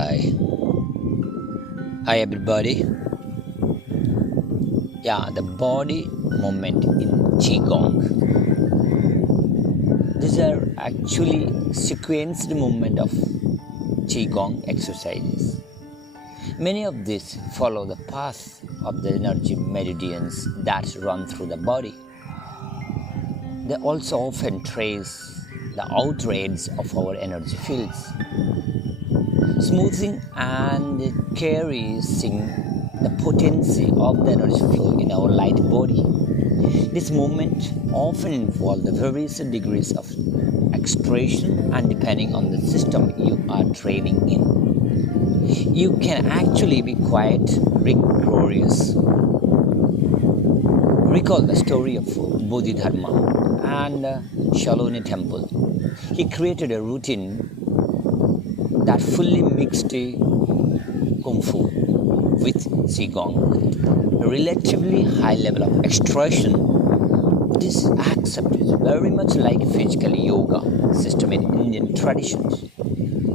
Hi. Hi everybody. The body movement in Qigong. These are actually sequenced movement of Qigong exercises. Many of these follow the path of the energy meridians that run through the body. They also often trace the outer edges of our energy fields, smoothing and carrying the potency of the energy flow in our light body. This movement often involves the various degrees of expression, and depending on the system you are training in, you can actually be quite rigorous. Recall the story of Bodhidharma and Shaloni temple. He created a routine that fully mixed Kung Fu with Qigong, a relatively high level of expression. This concept is very much like physical yoga system in Indian traditions.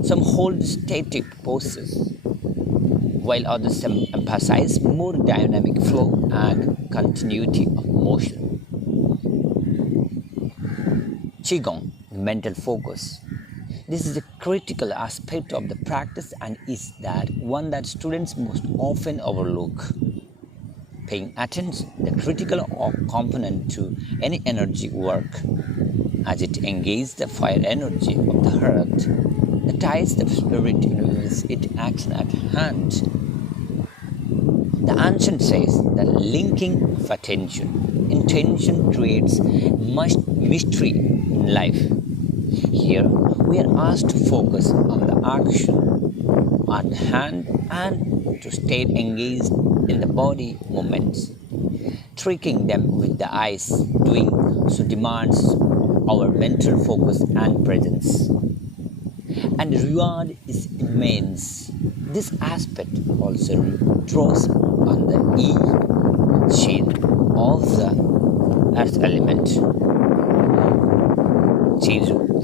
Some hold static poses, while others emphasize more dynamic flow and continuity of motion. Qigong, mental focus. This is a critical aspect of the practice and is that one that students most often overlook. Paying attention, the critical component to any energy work, as it engages the fire energy of the heart, that ties the spirit with its action at hand. The ancient says the linking of attention. Intention creates much mystery in life. Here, we are asked to focus on the action at hand and to stay engaged in the body movements. Tricking them with the eyes, doing so demands our mental focus and presence. And the reward is immense. This aspect also draws on the E chain of the earth element.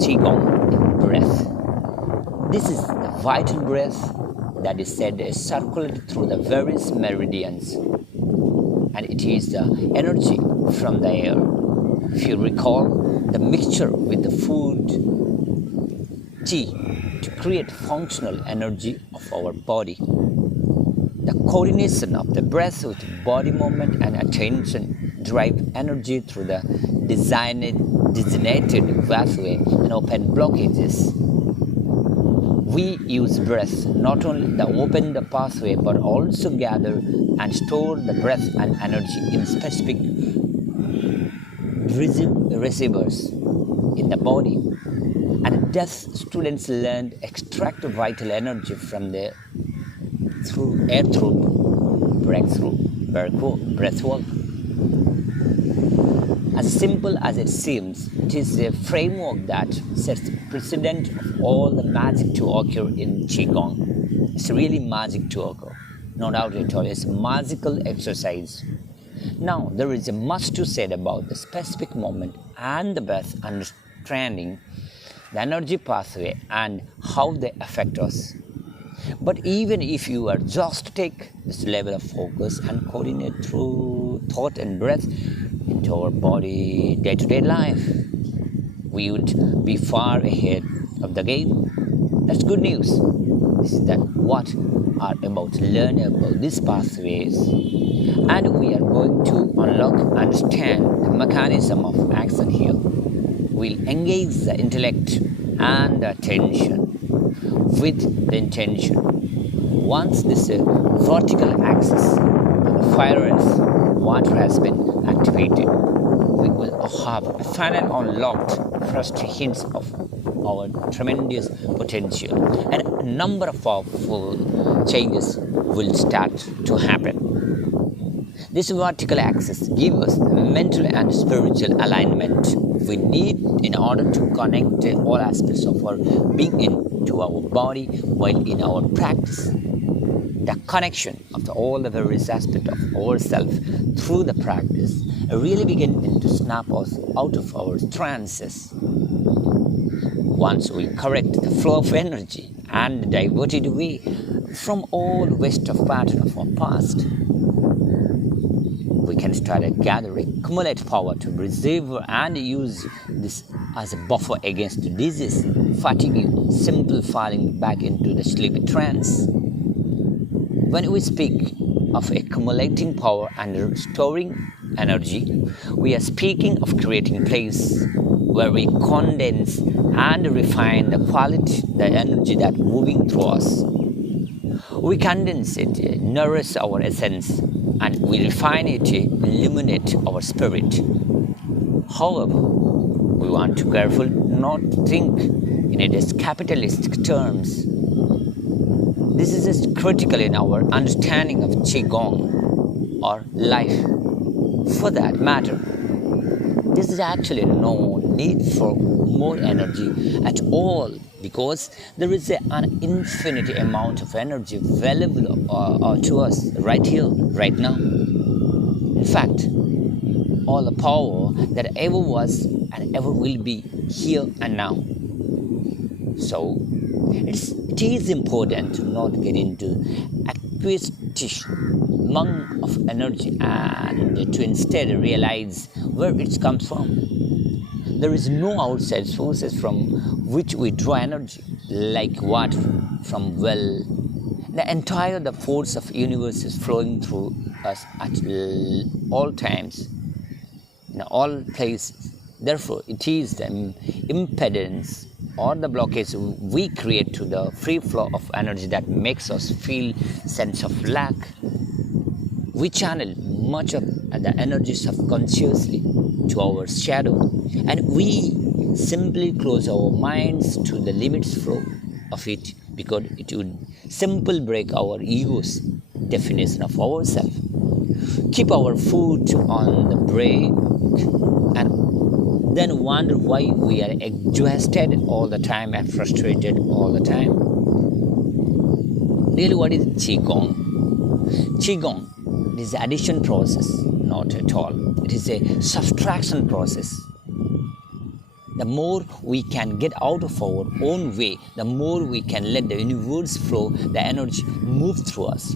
Qigong, breath. This is the vital breath that is said is circulated through the various meridians, and it is the energy from the air. If you recall, the mixture with the food, qi, to create functional energy of our body. The coordination of the breath with body movement and attention drive energy through the designated pathway and open blockages. We use breath not only to open the pathway but also gather and store the breath and energy in specific reservoirs in the body. And thus students learn to extract vital energy from the breathwork. As simple as it seems, it is a framework that sets the precedent of all the magic to occur in Qigong. It's really magic to occur, no doubt at all. It's a magical exercise. Now, there is much to say about the specific moment and the breath, understanding the energy pathway and how they affect us. But even if you are just to take this level of focus and coordinate through thought and breath into our body day-to-day life, we would be far ahead of the game. That's good news. This is that what are about to learn about these pathways, and we are going to unlock, understand the mechanism of action here. We'll engage the intellect and the attention with the intention. Once this vertical axis of the fire and water has been activated, we will have a final unlocked first hints of our tremendous potential, and a number of powerful changes will start to happen. This vertical axis gives us the mental and spiritual alignment we need in order to connect all aspects of our being into our body while in our practice. The connection of all the various aspects of ourselves through the practice really begin to snap us out of our trances. Once we correct the flow of energy and diverted away from all waste of pattern of our past. We can start gathering, accumulate power to reserve and use this as a buffer against disease, fatigue, simple falling back into the sleepy trance. When we speak of accumulating power and restoring energy, we are speaking of creating a place where we condense and refine the quality, the energy that moving through us. We condense it, nourish our essence, and we refine it, illuminate our spirit. However, we want to careful not think in it as capitalistic terms. This is as critical in our understanding of Qigong or life. For that matter, this is actually no need for more energy at all, because there is an infinite amount of energy available to us right here, right now. In fact, all the power that ever was and ever will be here and now. So, it is important to not get into acquisition of energy and to instead realize where it comes from. There is no outside sources from which we draw energy, like water from well. The force of universe is flowing through us at all times, in all places. Therefore, it is the impedance or the blockage we create to the free flow of energy that makes us feel sense of lack. We channel much of the energy subconsciously to our shadow, and we simply close our minds to the limits flow of it, because it would simply break our ego's definition of ourselves. Keep our foot on the brake and then wonder why we are exhausted all the time and frustrated all the time. Really, what is Qigong? Qigong is the addition process, not at all. It is a subtraction process. The more we can get out of our own way, the more we can let the universe flow, the energy move through us.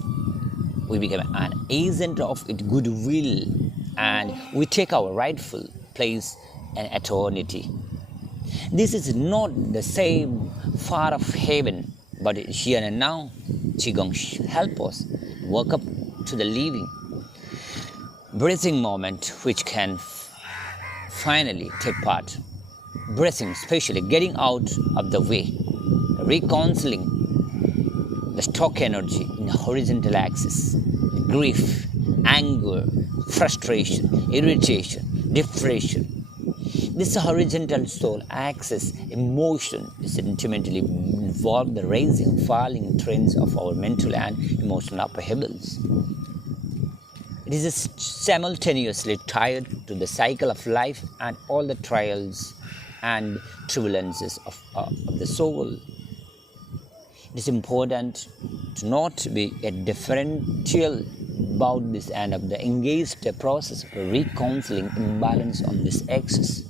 We become an agent of its goodwill, and we take our rightful place in eternity. This is not the same far off heaven, but here and now. Qigong help us work up to the living, breathing moment which can finally take part. Breathing, especially getting out of the way, reconciling the stock energy in the horizontal axis, grief, anger, frustration, irritation, depression. This horizontal soul axis emotion is intimately involved in the rising, falling trends of our mental and emotional upheavals. It is simultaneously tied to the cycle of life and all the trials and turbulences of the soul. It is important to not be a differential about this and of the engaged process of reconciling imbalance on this axis.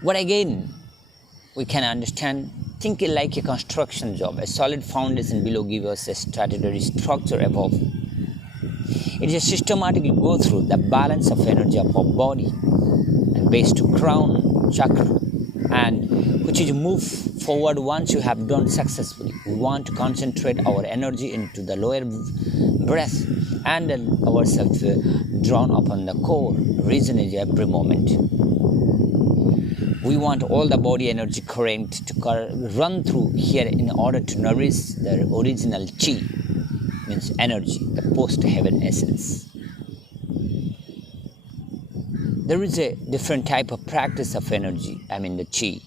What again we can understand, think it like a construction job. A solid foundation below gives us a statutory structure above. It is a systematically go through the balance of energy of our body and base to crown chakra, and which is move forward once you have done successfully. We want to concentrate our energy into the lower breath and ourselves drawn upon the core region every moment. We want all the body energy current to run through here in order to nourish the original chi, means energy, the post-heaven essence. There is a different type of practice of energy, the chi.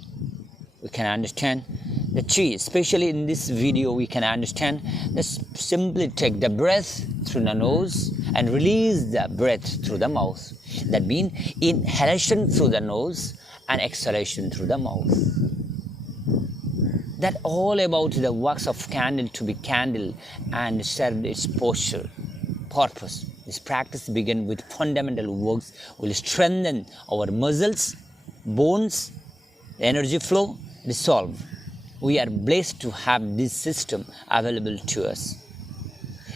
We can understand the chi, especially in this video, we can understand that simply take the breath through the nose and release the breath through the mouth. That means inhalation through the nose and exhalation through the mouth. That all about the wax of candle to be candle and serve its posture, purpose. This practice begin with fundamental works will strengthen our muscles, bones, the energy flow, dissolve. We are blessed to have this system available to us.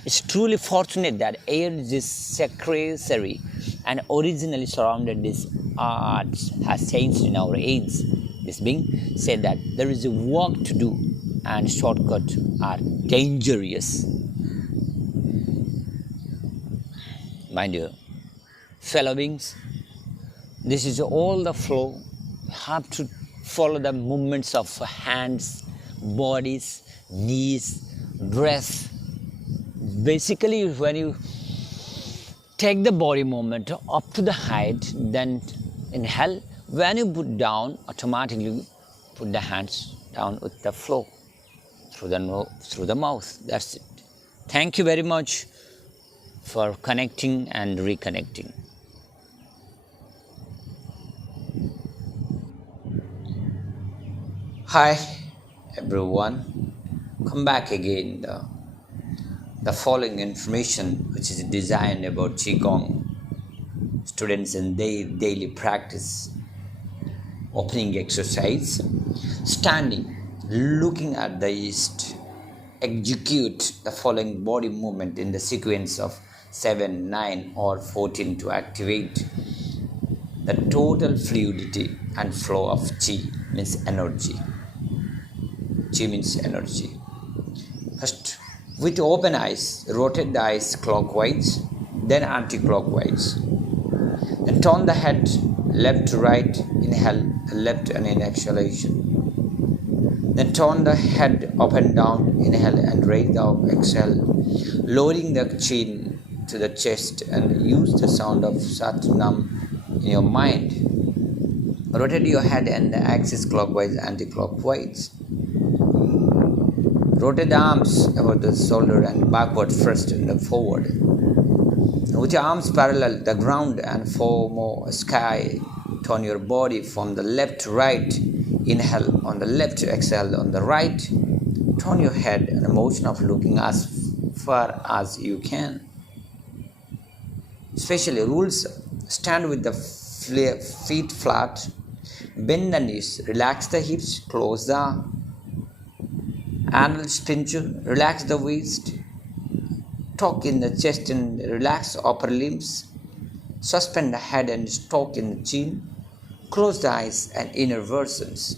It's truly fortunate that air is this secretary and originally surrounded this arts has changed in our age. This being said that there is a work to do and shortcuts are dangerous. Mind you, fellow beings, this is all the flow. You have to follow the movements of hands, bodies, knees, breath. Basically, when you take the body movement up to the height, then inhale. When you put down, automatically put the hands down with the flow through the mouth. That's it. Thank you very much for connecting and reconnecting. Hi everyone, come back again. The following information which is designed about Qigong students in their daily practice. Opening exercise, standing, looking at the east. Execute the following body movement in the sequence of 7, 9 or 14 to activate the total fluidity and flow of Qi, means energy. Qi means energy. First, with open eyes, rotate the eyes clockwise, then anti-clockwise. Then turn the head left to right, inhale, left and in exhalation. Then turn the head up and down, inhale and raise the exhale, lowering the chin to the chest and use the sound of Sat Nam in your mind. Rotate your head and the axis clockwise, anti-clockwise. Rotate the arms about the shoulder and backward first and then forward. With your arms parallel the ground and form sky, turn your body from the left to right. Inhale on the left, exhale on the right. Turn your head in a motion of looking as far as you can. Especially rules: stand with the feet flat, bend the knees, relax the hips, close the anal sphincter, relax the waist, tuck in the chest and relax upper limbs, suspend the head and stroke in the chin, close the eyes and inner versions.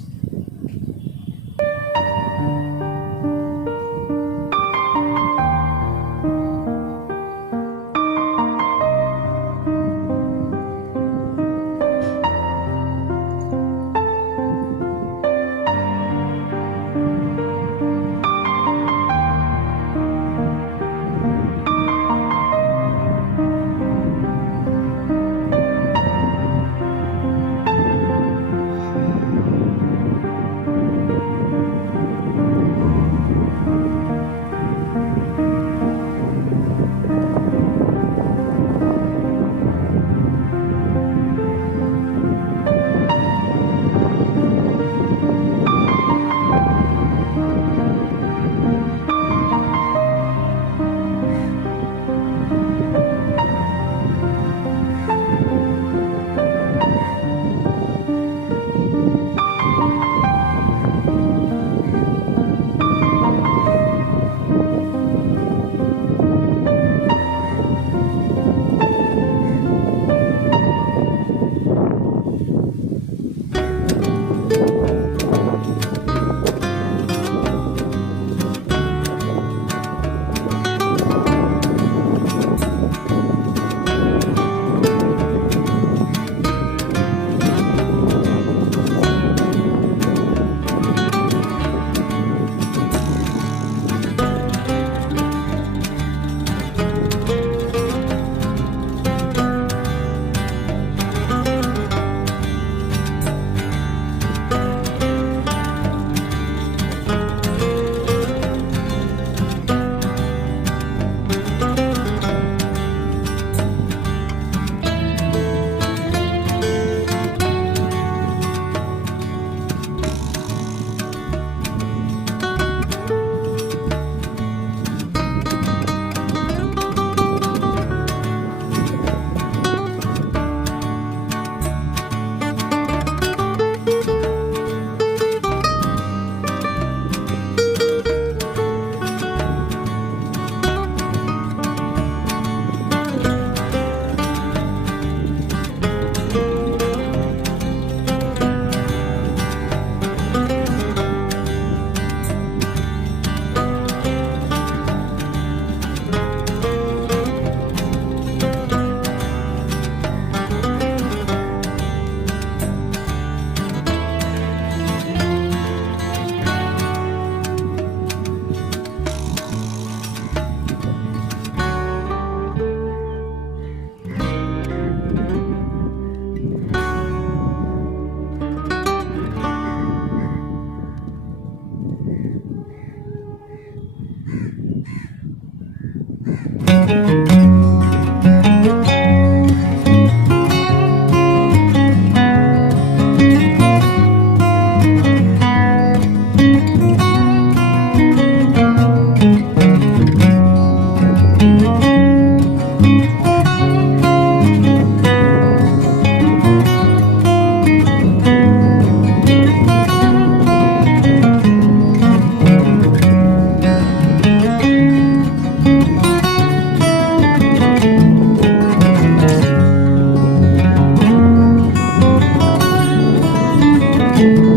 Thank you.